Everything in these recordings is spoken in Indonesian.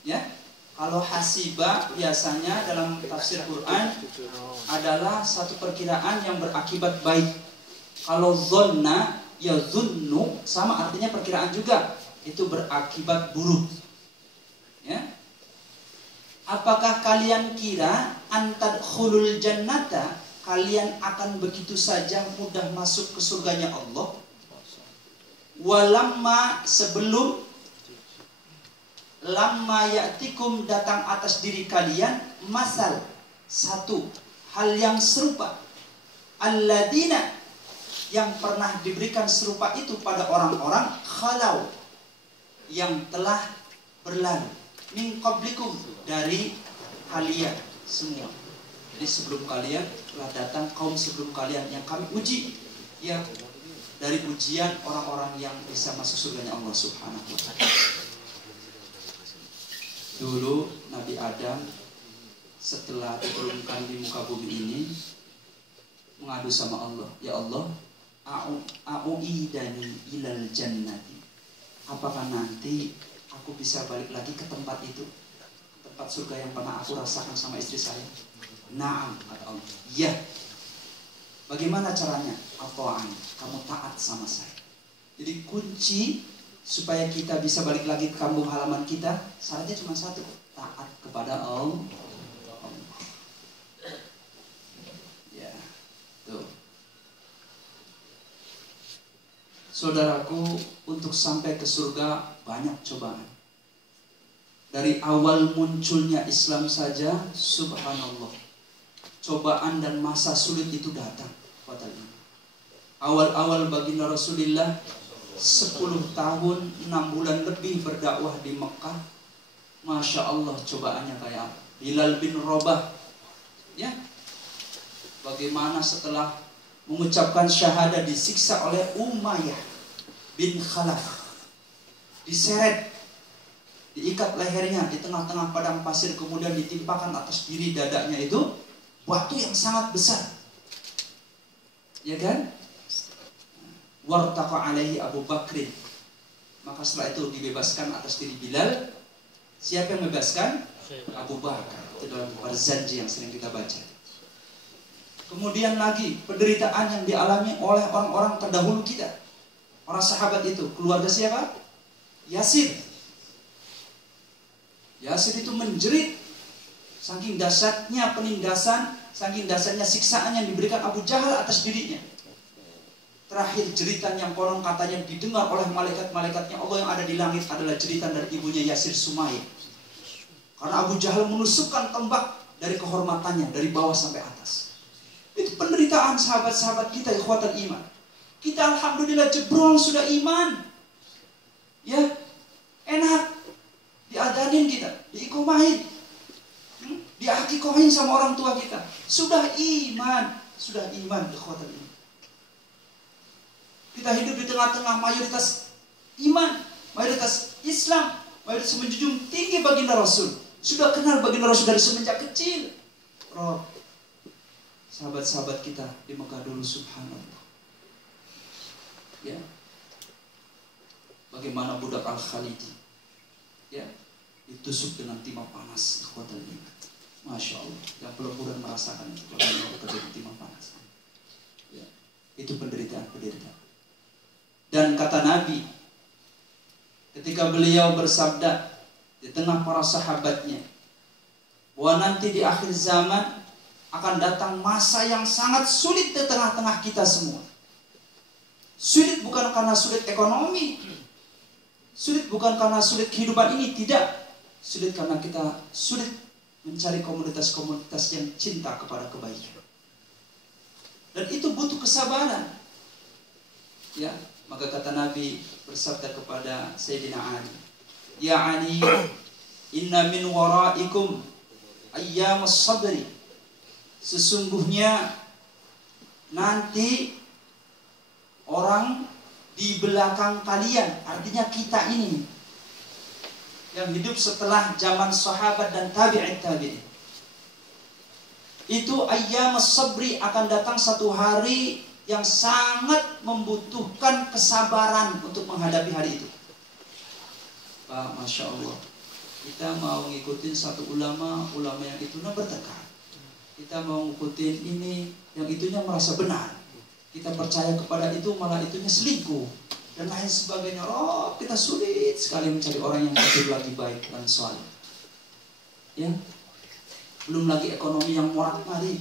Ya, kalau hasiba biasanya dalam tafsir Quran adalah satu perkiraan yang berakibat baik. Kalau zonna, ya zunnu, sama artinya perkiraan juga, itu berakibat buruk. Ya. Apakah kalian kira antadkhulul jannata, kalian akan begitu saja mudah masuk ke surganya Allah? Walamma, sebelum, lamma ya'tikum, datang atas diri kalian, masal, satu hal yang serupa, alladina, yang pernah diberikan serupa itu pada orang-orang khalau, yang telah berlalu, min qablikum, dari kalian semua. Jadi sebelum kalian telah datang kaum sebelum kalian yang kami uji, ya, dari ujian orang-orang yang bisa masuk surganya Allah Subhanahu wa ta'ala. Dulu Nabi Adam setelah diturunkan di muka bumi ini mengadu sama Allah, ya Allah, a'uidani ilal jannati, apakah nanti aku bisa balik lagi ke tempat itu, tempat surga yang pernah aku rasakan sama istri saya? Naam, kata Allah. Ya. Bagaimana caranya? Ata'an, kamu taat sama saya. Jadi kunci supaya kita bisa balik lagi ke kampung halaman kita, syaratnya cuma satu, taat kepada Allah. Ya, tuh. Saudaraku, untuk sampai ke surga banyak cobaan. Dari awal munculnya Islam saja, subhanallah, cobaan dan masa sulit itu datang. Awal-awal baginda Rasulullah 10 tahun 6 bulan lebih berdakwah di Mekah, Masya Allah cobaannya kayak apa? Bilal bin Rabah, ya, bagaimana setelah mengucapkan syahadah disiksa oleh Umayyah bin Khalaf, diseret, diikat lehernya di tengah-tengah padang pasir, kemudian ditimpakan atas diri dadanya itu batu yang sangat besar, ya kan? Wartaqa alaihi Abu Bakrin, maka setelah itu dibebaskan atas diri Bilal. Siapa yang membebaskan? Abu Bakar. Itu dalam Barzanji yang sering kita baca. Kemudian lagi penderitaan yang dialami oleh orang-orang terdahulu kita, orang sahabat itu. Keluarga siapa? Yasir. Yasir itu menjerit saking dahsyatnya penindasan, saking dahsyatnya siksaan yang diberikan Abu Jahal atas dirinya. Terakhir jeritan yang konon katanya didengar oleh malaikat-malaikatnya Allah yang ada di langit adalah jeritan dari ibunya Yasir, Sumayyah. Karena Abu Jahal menusukkan tombak dari kehormatannya dari bawah sampai atas. Itu penderitaan sahabat-sahabat kita, ikhwatal iman. Kita alhamdulillah jebrol sudah iman. Ya, enak. Diadanin kita, diikomahin, diakikohin sama orang tua kita. Sudah iman, ikhwatal iman. Kita hidup di tengah-tengah mayoritas iman, mayoritas Islam, mayoritas menjunjung tinggi baginda Rasul. Sudah kenal baginda Rasul dari semenjak kecil. Rob, sahabat-sahabat kita di Mekah dulu, subhanallah. Ya, bagaimana budak Al-Khalidi, ya, ditusuk dengan timah panas, ikhwatal iman. Masya Allah, yang belum pernah merasakan itu, bagaimana terjadi timah panas. Ya, itu penderitaan. Dan kata Nabi, ketika beliau bersabda di tengah para sahabatnya, bahwa nanti di akhir zaman akan datang masa yang sangat sulit di tengah-tengah kita semua. Sulit bukan karena sulit ekonomi, sulit bukan karena sulit kehidupan ini, tidak. Sulit karena kita sulit mencari komunitas-komunitas yang cinta kepada kebaikan. Dan itu butuh kesabaran. Ya, maka kata Nabi bersabda kepada Sayyidina Ali, ya Ali, inna min waraikum ayyamus sabri. Sesungguhnya nanti orang di belakang kalian, artinya kita ini yang hidup setelah zaman sahabat dan tabi'in, itu ayyamus sabri, akan datang satu hari yang sangat membutuhkan kesabaran untuk menghadapi hari itu. Pak, Masya Allah, Kita mau ngikutin satu ulama yang itunya bertengkar. Kita mau ngikutin ini, yang itunya merasa benar. Kita percaya kepada itu, malah itunya selingkuh dan lain sebagainya. Oh, kita sulit sekali mencari orang yang jujur lagi baik dan saleh. Ya, belum lagi ekonomi yang morak-marik.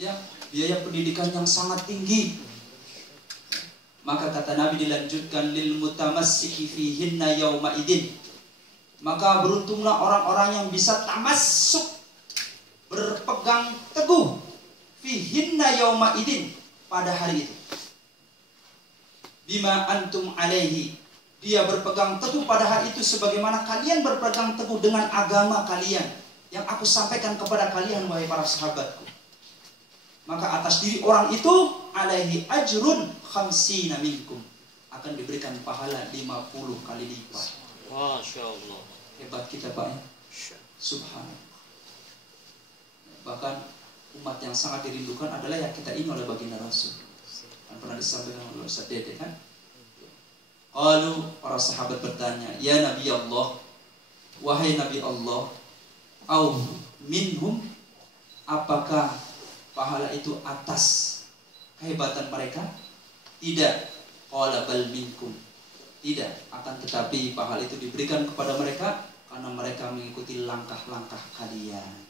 Ya, biaya pendidikan yang sangat tinggi. Maka kata Nabi dilanjutkan lil mutamassiki fihinna yauma idin. Maka beruntunglah orang-orang yang bisa tamassuk, berpegang teguh fihinna yauma idin, pada hari itu. Bima antum alaihi, dia berpegang teguh pada hari itu sebagaimana kalian berpegang teguh dengan agama kalian yang aku sampaikan kepada kalian, wahai para sahabatku. Maka atas diri orang itu alaihi ajrun khamsina minkum, akan diberikan pahala 50 kali lipat. Masya Allah. Hebat kita Pak ya. Subhanallah. Bahkan umat yang sangat dirindukan adalah yang kita ini oleh baginda Rasul. Kan pernah disampaikan oleh Ustaz Dede kan. Lalu para sahabat bertanya, ya Nabi Allah, wahai Nabi Allah, au minhum, apakah pahala itu atas kehebatan mereka? Tidak. Qala bal minkum. Tidak, akan tetapi pahala itu diberikan kepada mereka karena mereka mengikuti langkah-langkah kalian.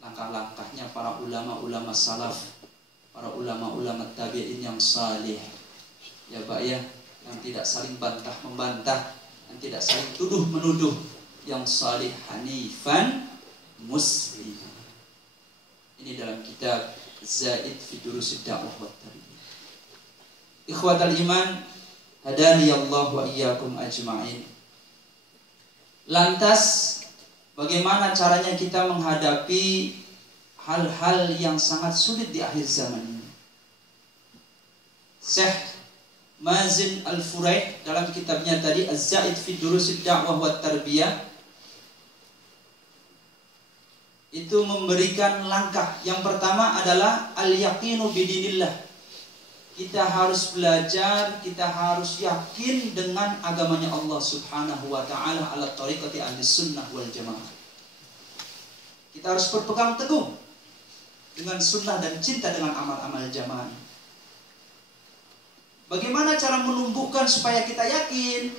Langkah-langkahnya para ulama-ulama salaf, para ulama-ulama tabi'in yang salih. Ya Pak ya, yang tidak saling bantah-membantah, yang tidak saling tuduh-menuduh, yang salih hanifan muslim. Ini dalam kitab Zaid fi Durusid Da'wah wa Tarbiyah. Ikhwatal iman, hadani Allah wa iyyakum ajma'in. Lantas bagaimana caranya kita menghadapi hal-hal yang sangat sulit di akhir zaman ini? Syekh Mazin Al-Furaid dalam kitabnya tadi Az-Zaid fi Durusid Da'wah wa Tarbiyah itu memberikan langkah. Yang pertama adalah al-yaqinu bidinillah. Kita harus belajar, kita harus yakin dengan agamanya Allah Subhanahu wa ta'ala ala tariqati ahli sunnah wal jamaah. Kita harus berpegang teguh dengan sunnah dan cinta dengan amal-amal jamaah. Bagaimana cara menumbuhkan supaya kita yakin?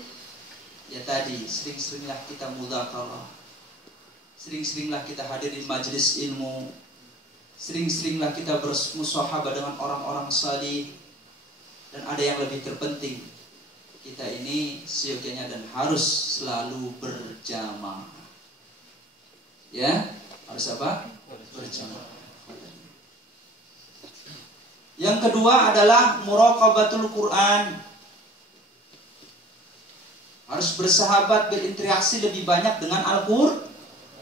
Ya tadi, sering-seringlah kita mudzakarah, sering-seringlah kita hadirin majelis ilmu, sering-seringlah kita bermusyahabah dengan orang-orang salih. Dan ada yang lebih terpenting, kita ini seyogyanya dan harus selalu berjamaah. Ya, harus apa? Berjamaah. Yang kedua adalah muraqabatul Quran. Harus bersahabat, berinteraksi lebih banyak dengan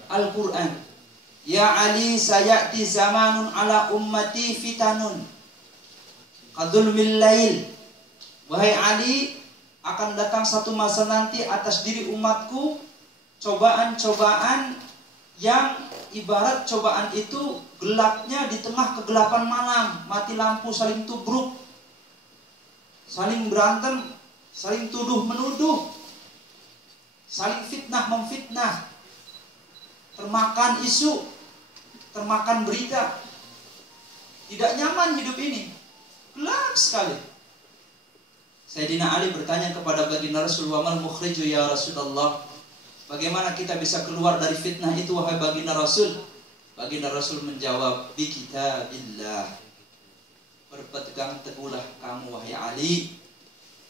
Al-Quran. Ya Ali, sayati zamanun ala ummati fitanun Qadulmil lail. Wahai Ali, akan datang satu masa nanti atas diri umatku cobaan-cobaan yang ibarat cobaan itu gelapnya di tengah kegelapan malam, mati lampu, saling tubruk, saling berantem, saling tuduh-menuduh, saling fitnah-memfitnah, termakan isu, termakan berita. Tidak nyaman hidup ini. Gelap sekali. Sayyidina Ali bertanya kepada baginda Rasul, wa mal mukhriju ya Rasulullah, bagaimana kita bisa keluar dari fitnah itu wahai baginda Rasul? Baginda Rasul menjawab, bi kitabillah. Berpegang teguhlah kamu wahai Ali,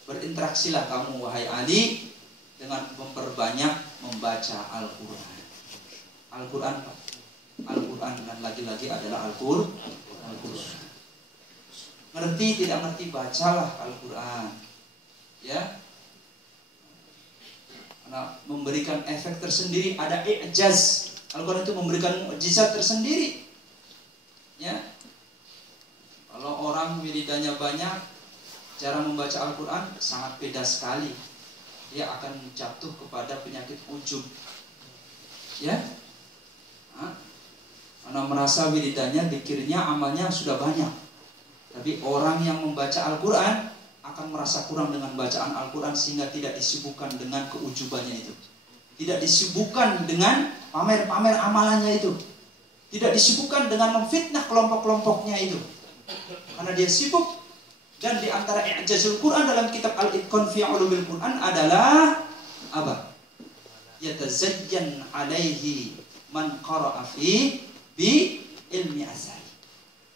berinteraksilah kamu wahai Ali dengan memperbanyak membaca Al-Quran. Al-Quran Pak, Al-Quran dan lagi-lagi adalah Al-Quran. Ngerti tidak ngerti, bacalah Al-Quran. Ya, karena memberikan efek tersendiri, ada i'jaz. Al-Quran itu memberikan mukjizat tersendiri. Ya, kalau orang wiridannya banyak, cara membaca Al-Quran sangat beda sekali. Dia akan jatuh kepada penyakit ujub. Ya, karena merasa wiridannya, zikirnya, amalnya sudah banyak. Tapi orang yang membaca Al-Quran akan merasa kurang dengan bacaan Al-Quran sehingga tidak disibukkan dengan keujubannya itu. Tidak disibukkan dengan pamer-pamer amalannya itu. Tidak disibukkan dengan memfitnah kelompok-kelompoknya itu. Karena dia sibuk. Dan di antara i'jazul Quran dalam kitab Al-Itqan fi Ulumil Quran adalah apa? Yatazayyan alaihi man qara'a fi bi ilmi asal.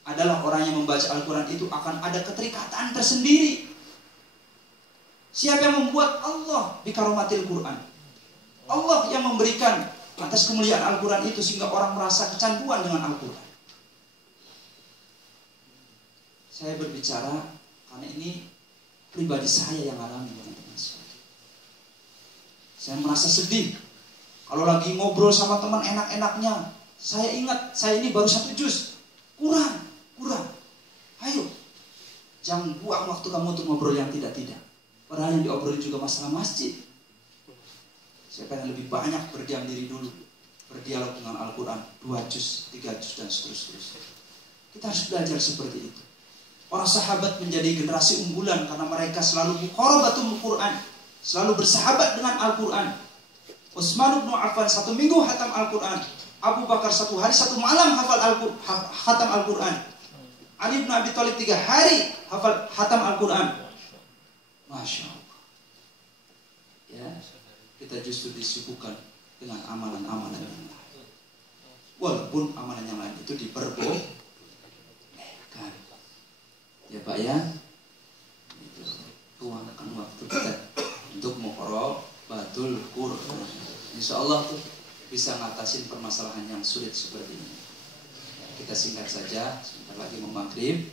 Adalah orang yang membaca Al-Quran itu akan ada keterikatan tersendiri. Siapa yang membuat? Allah bikaromatil Quran. Allah yang memberikan atas kemuliaan Al-Quran itu sehingga orang merasa kecanduan dengan Al-Quran. Saya berbicara karena ini pribadi saya yang alami, teman-teman. Saya merasa sedih kalau lagi ngobrol sama teman enak-enaknya. Saya ingat saya ini baru 1 juz, kurang. Ayo, jangan buang waktu kamu untuk ngobrol yang tidak-tidak. Padahal yang diobrolin juga masalah masjid. Saya pengen lebih banyak berdiam diri dulu, berdialog dengan Al-Quran, 2 juz, 3 juz, dan seterusnya. Kita harus belajar seperti itu. Para sahabat menjadi generasi unggulan karena mereka selalu muqarabatul Quran, selalu bersahabat dengan Al-Quran. Utsman bin Affan 1 minggu khatam Al-Quran. Abu Bakar 1 hari 1 malam khatam Al-Quran. Ali bin Abi Thalib 3 hari khatam Al-Quran. Masya Allah. Ya, kita justru disibukkan dengan amalan-amalan yang lain. Walaupun amalan yang lain itu diperbolehkan. Ya Pak ya, itu tuangkan waktu kita untuk muqarabatul Quran. Insya Allah tuh bisa ngatasin permasalahan yang sulit seperti ini. Kita singkat saja, sebentar lagi mau maghrib.